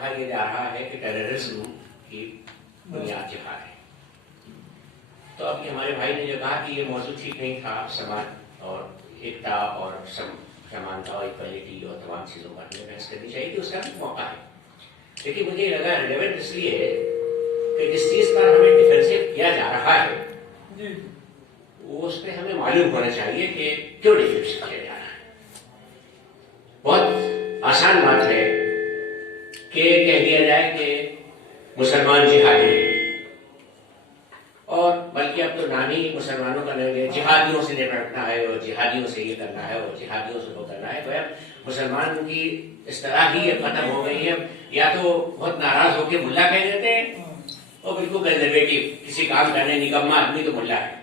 کہا یہ جا رہا ہے کہ ٹیررزم کی بنیاد جہاد ہے. تو اب ہمارے بھائی نے جو کہا کہ یہ موضوع ٹھیک نہیں تھا، سماج اور ایکتا اور سمانتا اور اکوالٹی اور تمام چیزوں پر ہمیں بحث کرنی چاہیے کہ اس کا بھی موقع ہے. لیکن مجھے لگا ریلیونٹ اس لیے کہ جس چیز پر ہمیں ڈیفینسو کیا جا رہا ہے وہ اس پہ ہمیں معلوم ہونا چاہیے کہ کیوں ڈیفینسو کیا جا رہا ہے. بہت آسان بات ہے کہ کہہ دیا جائے کہ مسلمان جہادی، اور بلکہ اب تو نام ہی مسلمانوں کا نہیں ہے، جہادیوں سے نپٹنا ہے اور جہادیوں سے یہ کرنا ہے اور جہادیوں سے وہ کرنا ہے. تو اب مسلمان کی اصطلاح ہی ختم ہو گئی ہے. یا تو بہت ناراض ہو کے ملا کہہ دیتے ہیں اور بالکل کنزرویٹو، کسی کام کرنے نکما آدمی تو ملا ہے،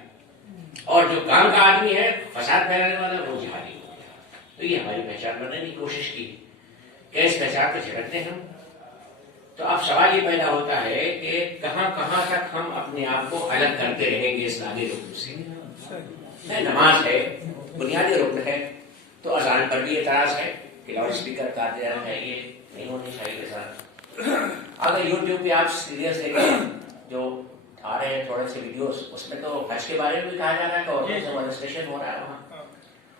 اور جو کام کا آدمی ہے فساد پھیلانے والا وہ جہادی ہو گیا. تو یہ ہماری پہچان بنانے کی کوشش کی کہ اس پہچان کو جھگڑتے ہیں ہم. تو اب سوال یہ پیدا ہوتا ہے کہ کہاں کہاں تک ہم اپنے آپ کو الگ کرتے رہیں گے اسلامی رکن سے. نماز ہے، بنیادی رکن ہے، تو اذان پر بھی اعتراض ہے کہ لاؤڈ اسپیکر کا دینا چاہیے، نہیں ہونی چاہیے اذان. اگر یوٹیوب پہ آپ سیریز دیکھیں جو آ رہے ہیں تھوڑے سے ویڈیوز، اس میں تو حج کے بارے میں بھی کہا جا رہا ہے کہ عورتوں سے مولسٹیشن ہو رہا ہے وہاں.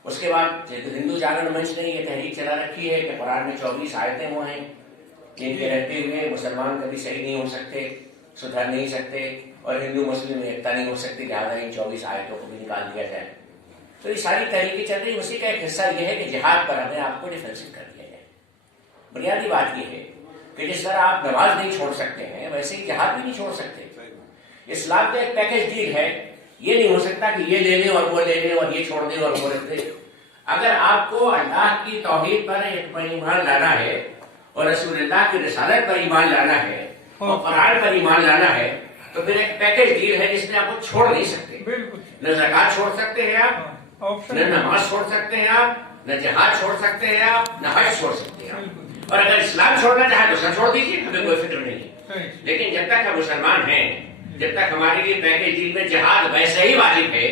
اس کے بعد ہندو جاگرن منچ نے یہ تحریک چلا رکھی ہے کہ قرآن میں 24 آیتیں وہ ہیں جن کے رہتے ہوئے مسلمان کبھی صحیح نہیں ہو سکتے، سدھر نہیں سکتے، اور ہندو مسلم میں ایکتا نہیں ہو سکتی، لہٰذا ان 24 آیتوں کو بھی نکال دیا جائے. تو یہ ساری تحریکیں چل رہی، اسی کا ایک حصہ یہ ہے کہ جہاد پر ہمیں آپ کو ڈیفینسو کر دیا جائے. بنیادی بات یہ ہے کہ جس طرح آپ نماز نہیں چھوڑ سکتے ہیں ویسے ہی جہاد بھی نہیں چھوڑ سکتے. اسلام کا ایک پیکج ڈیل ہے، یہ نہیں ہو سکتا کہ یہ لے لیں اور وہ لے لیں اور یہ چھوڑ دیں اور وہ رکھ دیں. اگر آپ کو اللہ کی توحید پر ایمان لانا ہے اور رسول اللہ کی رسالت پر ایمان لانا ہے اور قرآن پر ایمان لانا ہے تو پھر ایک پیکج ڈیل ہے جس میں آپ کو چھوڑ نہیں سکتے. نہ زکوٰۃ چھوڑ سکتے ہیں آپ، نہ نماز چھوڑ سکتے ہیں آپ، نہ جہاد چھوڑ سکتے ہیں آپ، نہ حج چھوڑ سکتے ہیں آپ. اور اگر اسلام چھوڑنا چاہے تو سب چھوڑ دیجیے، ہمیں کوئی فکر نہیں. لیکن جب تک ہم مسلمان ہیں، جب تک ہمارے لیے پیکج ڈیل میں جہاد ویسے ہی واجب ہے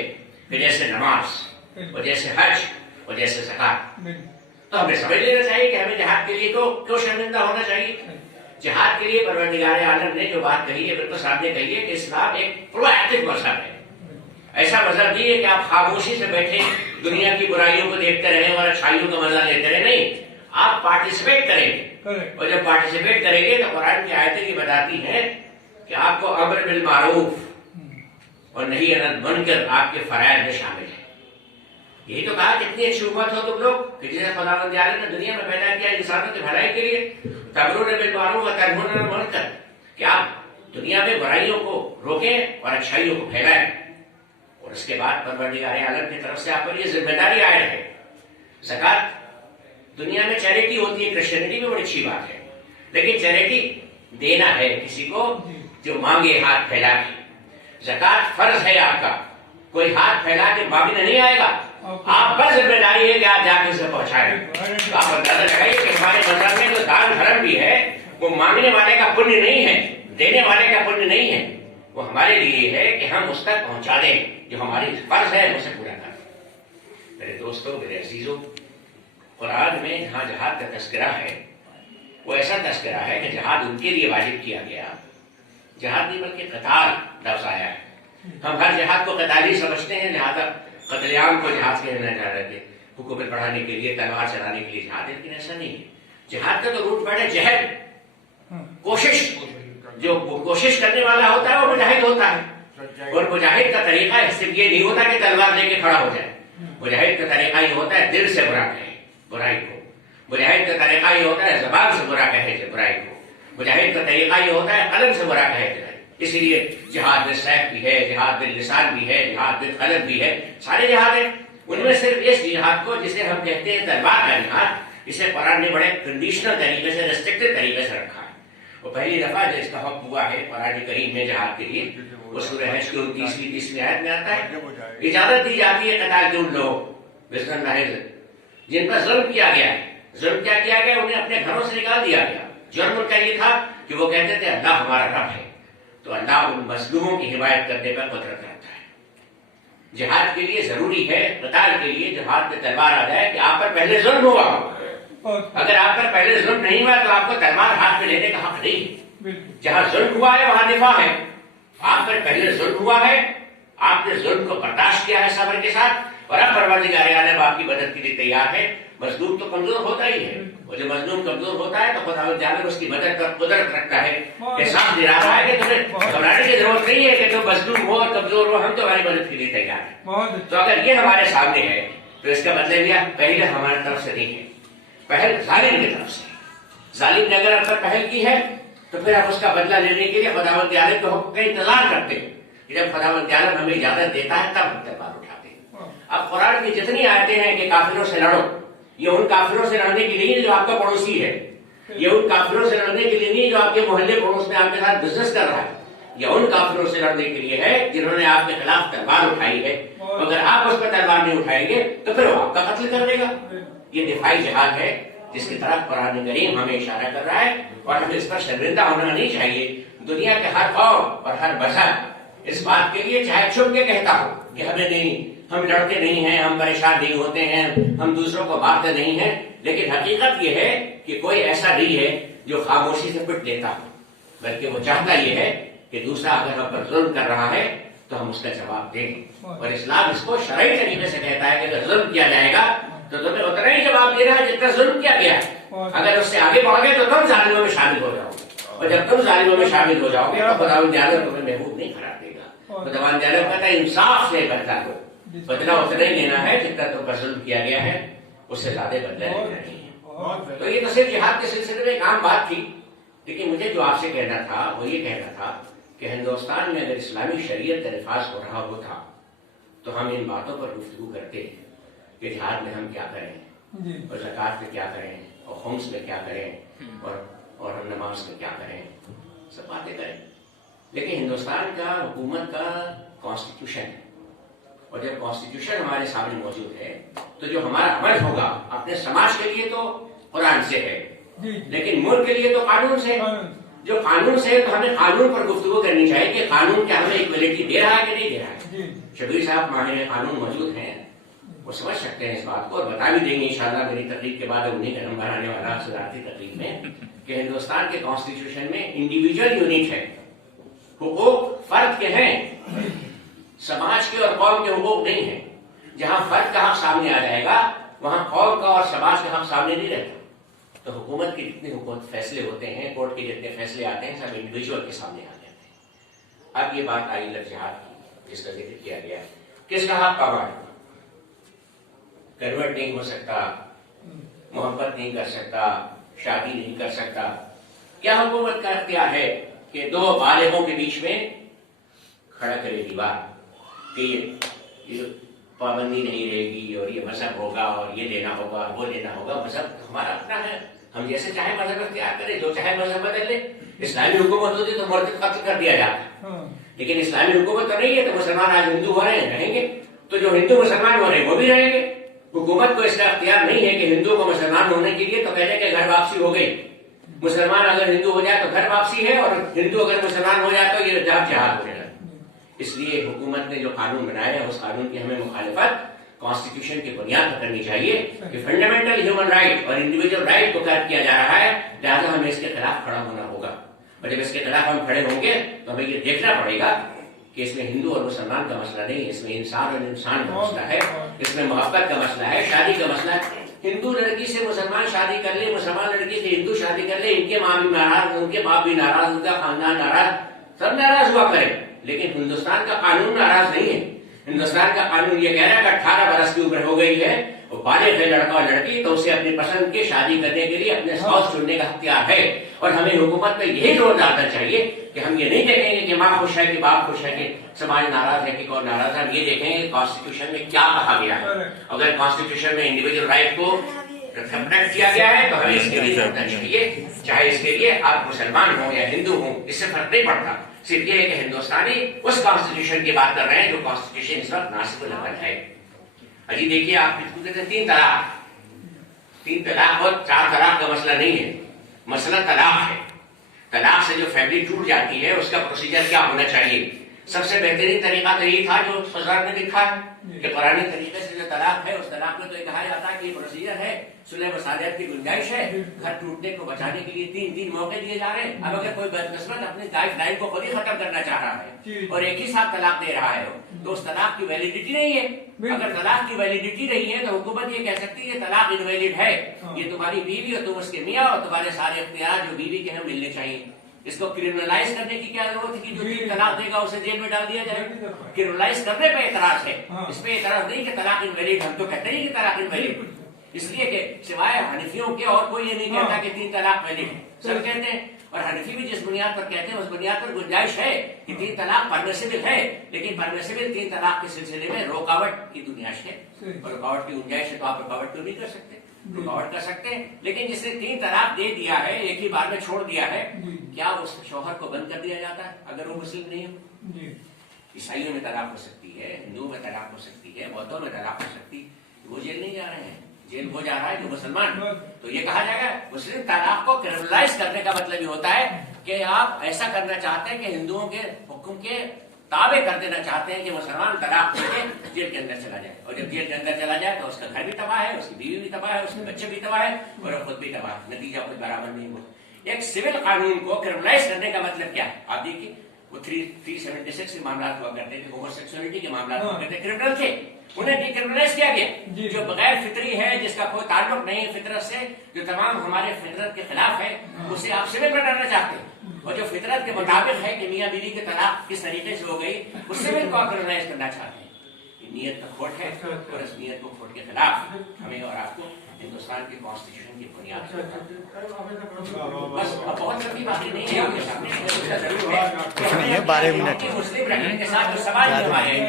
کہ جیسے نماز اور جیسے حج اور جیسے زکوٰۃ، تو ہمیں سمجھ لینا چاہیے کہ ہمیں جہاد کے لیے کیوں شرمندہ ہونا چاہیے. جہاد کے لیے پروردگار عالم نے جو بات کہی ہے بالکل سامنے کہی ہے کہ اسلام ایک پرو ایکٹیو مذہب ہے. ایسا مذہب نہیں ہے کہ آپ خاموشی سے بیٹھے دنیا کی برائیوں کو دیکھتے رہیں اور اچھائیوں کا مزہ لیتے رہیں. نہیں، آپ پارٹیسپیٹ کریں گے، اور جب پارٹیسپیٹ کریں گے تو قرآن کی آیتیں یہ بتاتی ہیں کہ آپ کو امر بالمعروف اور نہی عن المنکر آپ کے فرائض میں شامل ہے. یہی تو کہا کتنی اچھی امت ہو تم لوگ کہ جسے خداوند عالم نے دنیا میں پیدا کیا انسانوں کی بھلائی کے لیے، تأمرون بالمعروف وتنہون عن المنکر، کہ آپ دنیا میں برائیوں کو روکیں اور اچھائیوں کو پھیلائیں. اور اس کے بعد پروردگار عالم کی طرف سے آپ پر یہ ذمہ داری عائد ہے. زکوٰۃ دنیا میں چیریٹی ہوتی ہے، کرسچینٹی میں بڑی اچھی بات ہے، لیکن چیریٹی دینا ہے کسی کو جو مانگے ہاتھ پھیلا کے. زکوٰۃ فرض ہے آپ کا، کوئی ہاتھ پھیلا کے مانگنے نہیں آئے گا، آپ پر ذمہ داری ہے کہ آپ جا کے اسے پہنچائیں. تو آپ اندازہ لگائیے کہ ہمارے مذہب میں جو دان دھرم بھی ہے وہ مانگنے والے کا پنیہ نہیں ہے، دینے والے کا پنیہ نہیں ہے، وہ ہمارے لیے ہے کہ ہم اس تک پہنچا دیں جو ہماری فرض ہے اسے پورا کر دیں. میرے دوستوں، میرے عزیزوں، قرآن میں جہاں جہاد کا تذکرہ ہے وہ ایسا تذکرہ ہے کہ جہاد ان کے لیے واجب کیا گیا. جہاد نہیں بلکہ قتال لفظ آیا ہے. ہم ہر جہاد کو قتالی سمجھتے ہیں، لہٰذا قتل عام کو جہاد کہنا چاہ رہے تھے، حکومت بڑھانے کے لیے، تلوار چلانے کے لیے جہاد. لیکن ایسا نہیں ہے. جہاد کا تو روٹ پڑے جہد، کوشش. جو کوشش کرنے والا ہوتا ہے وہ مجاہد ہوتا ہے. اور مجاہد کا طریقہ صرف یہ نہیں ہوتا کہ تلوار لے کے کھڑا ہو جائے. مجاہد کا طریقہ یہ ہوتا ہے دل سے برا کہے برائی کو. مجاہد کا طریقہ یہ ہوتا ہے زبان سے برا کہے برائی کو. مجاہد کا طریقہ یہ ہوتا ہے قلم سے برا کہے برائی. اسی لیے جہاد بالسیف بھی ہے، جہاد باللسان بھی ہے، جہاد بالقلم بھی ہے، سارے جہاد ہیں. ان میں صرف اس جہاد کو جسے ہم کہتے ہیں تلوار کا جہاد، اسے قرآن نے بڑے کنڈیشنل طریقے سے، ریسٹرکٹڈ طریقے سے رکھا ہے. وہ پہلی دفعہ جو اس کا حکم ہوا ہے قرآن کریم میں جہاد کے لیے وہ سورہ حج کی 29ویں آیت میں آتا ہے. اجازت دی جاتی ہے قتال کے ان لوگوں جن پر ظلم کیا گیا ہے. ظلم کیا کیا گیا؟ انہیں اپنے گھروں سے نکال دیا گیا. جرم ان کا یہ تھا کہ وہ کہتے تھے اللہ ہمارا رب ہے. تو اللہ ان مظلوموں کی حمایت کرنے پر قدرت رکھتا ہے. جہاد کے لیے ضروری ہے، قتال کے لیے جب ہاتھ میں تلوار آ جائے کہ آپ پر پہلے ظلم ہوا. اگر آپ پر پہلے ظلم نہیں ہوا تو آپ کو تلوار ہاتھ میں لینے کا کا حق نہیں ہے. جہاں ظلم ہوا ہے وہاں دفاع ہے. آپ پر پہلے ظلم ہوا ہے, آپ نے ظلم کو برداشت کیا ہے صبر کے ساتھ, اور اب پروردگار عالم آپ کی مدد کے لیے تیار ہے. مظلوم تو کمزور ہوتا ہی ہے, اور جب مظلوم کمزور ہوتا ہے تو خداوند جعل اس کی مدد کا قدرت رکھتا ہے. احساس دلا رہا ہے کہ تمہیں گھبرانے کی ضرورت نہیں ہے کہ تم مظلوم ہو اور کمزور ہو, ہم تمہاری مدد کے لیے تیار ہیں. تو اگر یہ ہمارے سامنے ہے تو اس کا مطلب یہ پہلے ہماری طرف سے نہیں ہے, پہل ظالم کی طرف سے. ظالم نے اگر اب تک پہل کی ہے تو پھر ہم اس کا بدلہ لینے کے لیے خداوند عالم کے حکم کا انتظار کرتے ہیں کہ جب خداوند عالم ہمیں اجازت دیتا ہے تب ہم تلوار اٹھاتے ہیں. اب قرآن کی جتنی آیتیں ہیں کہ کافروں سے لڑو, یہ ان کافروں سے لڑنے کے لیے نہیں جو آپ کا پڑوسی ہے, یہ ان کافروں سے لڑنے کے لیے نہیں جو آپ کے محلے پڑوس میں آپ کے ساتھ بزنس کر رہا ہے, یہ ان کافروں سے لڑنے کے لیے ہے جنہوں نے آپ کے خلاف تلوار اٹھائی ہے. اگر آپ اس پر تلوار نہیں اٹھائیں گے تو پھر وہ آپ کا قتل کر دے گا. یہ دفاعی جہاد ہے جس کی طرف قرآن کریم ہمیں اشارہ کر رہا ہے, اور ہمیں اس پر شرمندہ ہونا نہیں چاہیے. دنیا کے ہر قوم اور ہر مذہب اس بات کے لیے چاہے چھپ کے کہتا ہو کہ ہمیں نہیں, ہم لڑتے نہیں ہیں, ہم پریشان نہیں ہوتے ہیں, ہم دوسروں کو مارتے نہیں ہیں, لیکن حقیقت یہ ہے کہ کوئی ایسا نہیں ہے جو خاموشی سے پٹ لیتا ہو, بلکہ وہ چاہتا یہ ہے کہ دوسرا اگر ہم پر ظلم کر رہا ہے تو ہم اس کا جواب دیں. اور اسلام اس کو شرعی طریقے سے کہتا ہے کہ اگر ظلم کیا جائے گا تو تمہیں اتنا ہی جواب دینا ہے جتنا ظلم کیا گیا. اگر اس سے آگے بڑھ گئے تو تم ظالموں میں شامل ہو جاؤ گے, اور جب تم ظالموں میں شامل ہو جاؤ گے تو خداوند عالم تمہیں محبوب نہیں قرار دے گا. خداوند عالم کہتا ہے انصاف سے بدلہ دو, بدلہ اتنا ہی لینا ہے جتنا تم پر ظلم کیا گیا ہے, اس سے زیادہ بدلہ لینا نہیں ہے. تو یہ تو صرف جہاد کے سلسلے میں ایک عام بات تھی, لیکن مجھے جو آپ سے کہنا تھا وہ یہ کہنا تھا کہ ہندوستان میں اگر اسلامی شریعت کا نفاذ ہو رہا ہوتا تو ہم ان باتوں پر گفتگو کرتے کہ جہاد میں ہم کیا کریں, اور زکوٰۃ میں کیا کریں, اور خمس میں کیا کریں, اور ہم نماز میں کیا کریں, سب باتیں کریں. لیکن ہندوستان کا حکومت کا کانسٹیٹیوشن ہے, اور جب کانسٹیٹیوشن ہمارے سامنے موجود ہے تو جو ہمارا عمل ہوگا اپنے سماج کے لیے تو قرآن سے ہے, لیکن ملک کے لیے تو قانون سے. جو قانون سے ہے تو ہمیں قانون پر گفتگو کرنی چاہیے کہ قانون کیا ہمیں ایکویلٹی دے رہا ہے کہ نہیں دے رہا ہے. شبیر صاحب ماہر قانون موجود ہیں, وہ سمجھ سکتے ہیں اس بات کو, اور بتا بھی دیں گے انشاءاللہ میری تقریر کے بعد انہیں کا نمبر آنے والا صدارتی تقریر میں, کہ ہندوستان کے کانسٹیٹیوشن میں انڈیویجول یونٹ ہے, حقوق فرد کے ہیں, سماج کے اور قوم کے حقوق نہیں ہیں. جہاں فرد کا حق سامنے آ جائے گا وہاں قوم کا اور سماج کا حق سامنے نہیں رہتا. تو حکومت کے جتنے حکومت فیصلے ہوتے ہیں, کورٹ کے جتنے فیصلے آتے ہیں, سب انڈیویجول کے سامنے آ جاتے ہیں. اب یہ بات آئی جہاد کی جس کا ذکر کیا گیا, کس کا حق کب آئے, کنورٹ نہیں ہو سکتا, محبت نہیں کر سکتا, شادی نہیں کر سکتا. کیا حکومت کا اختیار ہے کہ دو بالغوں کے بیچ میں کھڑا کرے دیوار کہ یہ پابندی نہیں رہے گی, اور یہ مذہب ہوگا, اور یہ لینا ہوگا, وہ لینا ہوگا. مذہب ہمارا اپنا ہے, ہم جیسے چاہے مذہب اختیار کریں, جو چاہے مذہب بدل لے. اسلامی حکومت ہوتی تو مرتد قتل کر دیا جاتا, لیکن اسلامی حکومت تو نہیں ہے. تو مسلمان آج ہندو ہو رہے ہیں, رہیں گے, تو جو ہندو مسلمان ہو رہے ہیں وہ بھی رہیں گے. حکومت کو اس کا اختیار نہیں ہے کہ ہندو کو مسلمان ہونے کے لیے تو کہنے کہ گھر واپسی ہو گئی. مسلمان اگر ہندو ہو جائے تو گھر واپسی ہے, اور ہندو اگر مسلمان ہو جائے تو یہ جہاد ہو جائے. اس لیے حکومت نے جو قانون بنایا ہے اس قانون کی ہمیں مخالفت کانسٹیٹیوشن کی بنیاد پر کرنی چاہیے کہ فنڈامنٹل ہیومن رائٹ اور انڈیویجول رائٹ کو قید کیا جا رہا ہے, لہٰذا ہمیں اس کے خلاف کھڑا ہونا ہوگا. اور جب اس کے خلاف ہم کھڑے ہوں گے تو ہمیں یہ دیکھنا پڑے گا کہ اس میں ہندو اور مسلمان کا مسئلہ نہیں, اس میں انسان اور انسان کا مسئلہ ہے, اس میں محبت کا مسئلہ ہے, شادی کا مسئلہ ہے. ہندو لڑکی سے مسلمان شادی کر لے, مسلمان لڑکی سے ہندو شادی کر لے, ان کے ماں بھی ناراض, ان کے باپ بھی ناراض, ان کا خاندان ناراض, سب ناراض ہوا کرے. لیکن ہندوستان کا قانون ناراض نہیں ہے. ہندوستان کا قانون یہ کہہ رہا ہے کہ 18 برس کی عمر ہو گئی ہے, وہ بالغ ہے لڑکا اور لڑکی, تو اسے اپنی پسند کی شادی کرنے کے لیے اپنے سوچ چننے کا اختیار ہے. اور ہمیں حکومت میں یہی زور ڈالنا چاہیے کہ ہم یہ نہیں دیکھیں گے کہ ماں خوش ہے کہ باپ خوش ہے کہ سماج ناراض ہے کہ کون ناراض ہے. ہم یہ دیکھیں گے کانسٹیٹیوشن میں کیا کہا گیا ہے. اگر کانسٹیٹیوشن میں انڈیویجول رائٹ کو ریفلیکٹ کیا گیا ہے تو ہمیں اس کے لیے کرنا چاہیے, چاہے اس کے لیے آپ مسلمان ہوں یا ہندو ہوں, اس سے فرق نہیں پڑتا. صرف یہ ہے کہ ہندوستانی اس کانسٹیٹیوشن کی بات کر رہے ہیں جو کانسٹیٹیوشن اس وقت ناسب العمل ہے. اجی دیکھیے آپ کہتے ہیں 3 طلاق, 3 طلاق اور 4 طلاق کا مسئلہ نہیں ہے, مسئلہ طلاق ہے. طلاق سے جو فیملی ٹوٹ جاتی ہے اس کا پروسیجر کیا ہونا چاہیے. سب سے بہترین طریقہ تو یہی تھا جو سرکار نے لکھا ہے کہ قرآنی طریقے سے جو طلاق ہے اس طلاق میں تو یہ کہا جاتا ہے کہ یہ پروسیجر ہے، صلح وصالحت کی گنجائش ہے، گھر ٹوٹنے کو بچانے کے لیے 3 موقع دیے جا رہے ہیں۔ اب اگر کوئی بدقسمت اپنی لائف لائن کو خود ہی ختم کرنا چاہ رہا ہے اور ایک ہی ساتھ طلاق دے رہا ہے تو اس طلاق کی ویلیڈیٹی نہیں ہے۔ اگر طلاق کی ویلیڈیٹی نہیں ہے تو حکومت یہ کہہ سکتی ہے طلاق انویلڈ ہے، یہ تمہاری بیوی اور تم اس کے میاں اور تمہارے سارے اختیارات جو بیوی کے ہیں ملنے چاہیے۔ اس کو کرمنلائز کرنے کی کیا ضرورت ہے کہ جو 3 طلاق دے گا اسے جیل میں ڈال دیا جائے؟ کرمنلائز کرنے پہ اعتراض ہے، اس پہ اعتراض نہیں کہ طلاق انویلڈ، ہم تو کہتے ہیں کہ طلاق انویلڈ، اس لیے کہ سوائے حنفیوں کے اور کوئی یہ نہیں کہتا کہ 3 طلاق ویلڈ ہے، سب کہتے ہیں۔ اور حنفی بھی جس بنیاد پر کہتے ہیں اس بنیاد پر گنجائش ہے کہ 3 طلاق پرمیسیبل ہے، لیکن پرمیسیبل 3 طلاق کے سلسلے میں رکاوٹ کی گنجائش ہے، اور رکاوٹ کی گنجائش ہے تو آپ رکاوٹ تو نہیں کر سکتے، رکاوٹ کر سکتے ہیں، لیکن جس نے 3 طلاق دے دیا ہے، ایک ہی بار میں چھوڑ دیا ہے، کیا اس شوہر کو بند کر دیا جاتا ہے اگر وہ مسلم نہیں ہو؟ عیسائیوں میں طلاق ہو سکتی ہے، ہندوؤں میں طلاق ہو سکتی ہے، بودھوں میں طلاق ہو سکتی ہے، وہ جیل نہیں جا رہے ہیں، جیل ہو جا رہا ہے جو مسلمان۔ تو یہ کہا جائے گا مسلم طلاق کو کرمنلائز کرنے کا مطلب یہ ہوتا ہے کہ آپ ایسا کرنا چاہتے ہیں کہ ہندوؤں کے حکم کے تابع کر دینا چاہتے ہیں کہ مسلمان طلاق دے کے جیل کے اندر چلا جائے، اور جب جیل کے اندر چلا جائے تو اس کا گھر بھی تباہ ہے، اس کی بیوی بھی تباہ ہے، اس کے بچے بھی تباہ ہے اور وہ خود بھی تباہ ہے، نتیجہ خود برابر نہیں ہوا۔ ایک سول قانون کو کرمنلائز کرنے کا مطلب کیا ہے؟ آپ دیکھیے وہ 376 کے معاملات ہوا کرتے تھے، ہومو سیکسولیٹی کے معاملات ہوا کرتے تھے، کرمنل تھے، انہیں ڈی کرمنلائز کیا گیا۔ جو بغیر فطری ہے، جس کا کوئی تعلق نہیں ہے فطرت سے، جو تمام ہمارے فطرت کے خلاف ہے، اسے آپ سول بنانا چاہتے ہیں، اور جو فطرت کے مطابق ہے کہ میاں بیوی کے طلاق کس طریقے سے ہو گئی، اس سول کو آپ کرمنلائز کرنا چاہتے ہیں۔ یہ نیت کا کھوٹ ہے، اور اس نیت کو کھوٹ کے خلاف ہمیں اور آپ کو ہندوستان کے کانسٹیٹیوشن کی بنیاد بس بہت لمبی باتیں نہیں ہے، آپ کے سامنے 12 منٹ مسلم رہنے کے ساتھ جو سوال ہمارے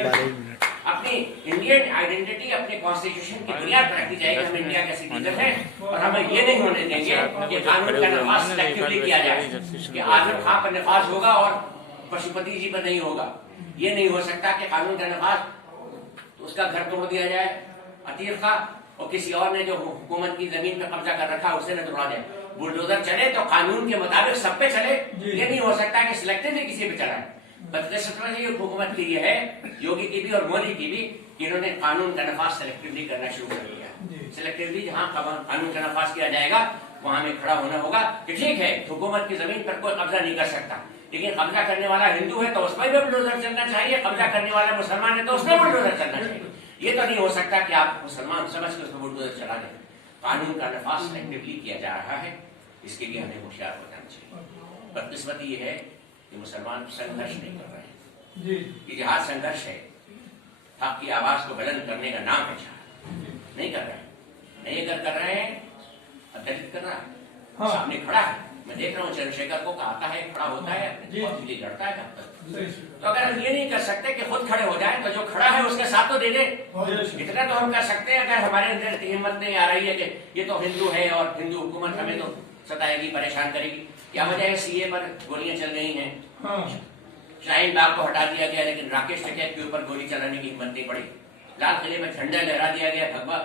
اپنی انڈین آئیڈینٹی اپنے کانسٹیٹیوشن کی بنیاد پر رکھی جائے گی، ہم انڈیا کے سٹیزن ہیں اور ہم یہ نہیں ہونے دیں گے کہ قانون کا نفاذ سلیکٹیولی کیا جائے، کہ عامر خان پر نفاذ ہوگا اور پشوپتی جی پر نہیں ہوگا۔ یہ نہیں ہو سکتا کہ قانون کا نفاذ اس کا گھر توڑ دیا جائے عتیق کا، اور کسی اور نے جو حکومت کی زمین پہ قبضہ کر رکھا اسے نہ توڑا جائے۔ بلڈوزر چلے تو قانون کے مطابق سب پہ چلے، یہ نہیں ہو سکتا کہ سلیکٹیولی کسی پہ چلائے۔ بدقسمتی حکومت کی یہ ہے، یوگی کی بھی اور مودی کی بھی، کہ انہوں نے قانون کا نفاذ سلیکٹیولی کرنا شروع کر دیا۔ سلیکٹیولی جہاں قانون کا نفاذ کیا جائے گا وہاں ہمیں کھڑا ہونا ہوگا کہ ٹھیک ہے حکومت کی زمین پر کوئی قبضہ نہیں کر سکتا، لیکن قبضہ کرنے والا ہندو ہے تو اس پر بھی بلڈوزر چلنا چاہیے، قبضہ کرنے والا مسلمان ہے تو اس میں بلڈوزر چلنا چاہیے۔ یہ تو نہیں ہو سکتا کہ آپ مسلمان سمجھ کے اس میں بلڈوزر چلا دیں۔ قانون کا نفاذ سلیکٹیولی کیا جا رہا ہے، اس کے لیے ہمیں ہوشیار ہو جانا چاہیے۔ بدقسمتی یہ ہے کہ مسلمان سنگھرش نہیں کر رہے ہیں، یہ جہاد سنگھرش ہے، حق کی آواز کو بلند کرنے کا نام ہے جہاد، نہیں کر رہے ہیں، نہیں اگر کر رہے ہیں دلت کر رہا ہے، سامنے کھڑا ہے، میں دیکھ رہا ہوں چندر شیکھر کو آتا ہے، کھڑا ہوتا ہے، بہت لڑتا ہے جب تک۔ تو اگر ہم یہ نہیں کر سکتے کہ خود کھڑے ہو جائیں تو جو کھڑا ہے اس کے ساتھ تو دے دیں، اتنا تو ہم کر سکتے ہیں۔ اگر ہمارے اندر ہمت نہیں آ رہی ہے کہ یہ تو ہندو ہے اور ہندو حکومت ہمیں تو ستائے گی، پریشان کرے گی، کیا وجہ ہے سی اے پر گولیاں چل رہی ہیں، شاہین باغ کو ہٹا دیا گیا لیکن راکیش ٹکیت کے اوپر گولی چلانے کی ہمت نہیں پڑی، لال قلعے میں جھنڈا لہرا دیا گیا، بھگوا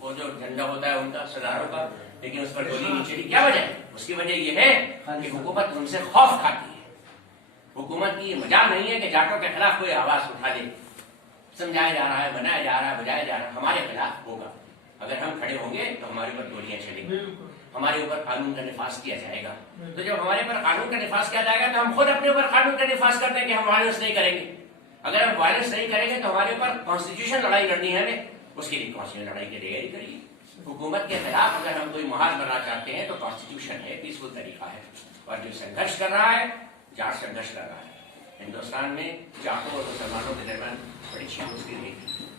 وہ جو جھنڈا ہوتا ہے ان کا سرداروں کا، لیکن اس پر گولی نہیں چلی، کیا وجہ ہے؟ اس کی وجہ یہ ہے کہ حکومت ان سے خوف کھاتی ہے۔ حکومت کی یہ مجال نہیں ہے کہ جاٹوں کے خلاف کوئی آواز اٹھا دے، سمجھایا جا رہا ہے، بنایا جا رہا ہے، بجایا جا رہا ہے، ہمارے خلاف ہوگا، اگر ہم کھڑے ہوں گے تو ہمارے اوپر گولیاں چلیں گی، ہمارے اوپر قانون کا نفاذ کیا جائے گا۔ تو جب ہمارے اوپر قانون کا نفاذ کیا جائے گا تو ہم خود اپنے اوپر قانون کا نفاذ کرتے ہیں کہ ہم وائلنس نہیں کریں گے۔ اگر ہم وائلنس نہیں کریں گے تو ہمارے اوپر کانسٹیٹیوشن لڑائی لڑنی ہے ہمیں، اس کے لیے کانسٹیٹیوشن لڑائی کی تیاری کریے۔ حکومت کے خلاف اگر ہم کوئی محاذ بننا چاہتے ہیں تو کانسٹیٹیوشن ہے، پیسفل طریقہ ہے، اور جو سنگھرش کر رہا ہے جاٹ سنگھرش کر رہا ہے۔ ہندوستان میں جاٹوں اور مسلمانوں کے درمیان بڑی چیز کی رہی ہے۔